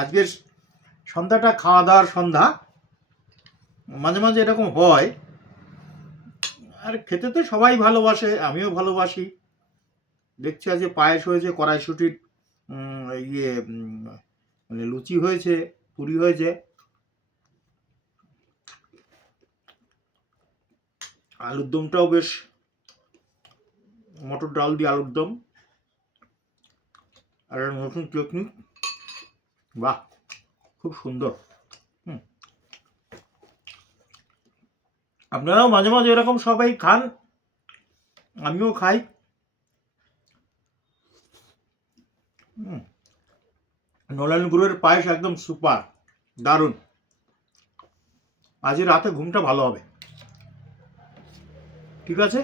আজকের সন্ধ্যাটা খাওয়া দাওয়ার সন্ধ্যা। মাঝে মাঝে এরকম হয়, আর খেতে তো সবাই ভালোবাসে, আমিও ভালোবাসি। দেখছি আজকে পায়েস হয়েছে, কড়াইশুটির ইয়ে মানে লুচি হয়েছে, পুরি হয়েছে, আলুর দমটাও বেশ, মটর ডাল দিয়ে আলুর দম আর একটা নতুন চটনি। বাহ, খুব সুন্দর। আপনারাও মাঝে মাঝে এরকম সবাই খান, আমিও খাই। নলেন গুড়ের পায়েস একদম সুপার, দারুণ। আজ রাতে ঘুমটা ভালো হবে। ঠিক আছে,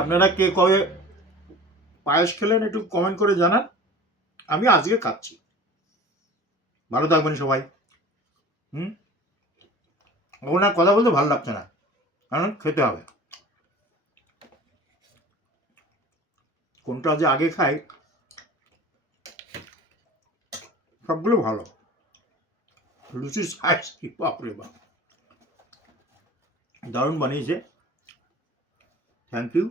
আপনারা কে কবে পায়েস খেলেন একটু কমেন্ট করে জানান। আমি আজকে খাচ্ছি। ভালো থাকবেন সবাই। এখন আর কথা বলতে ভালো লাগছে না, কারণ খেতে হবে। কোনটা যে আগে খাই, সবগুলো ভালো। লুচির সাইজ কি বাপরে বাপ, দারুণ বানিয়েছে। Thank you.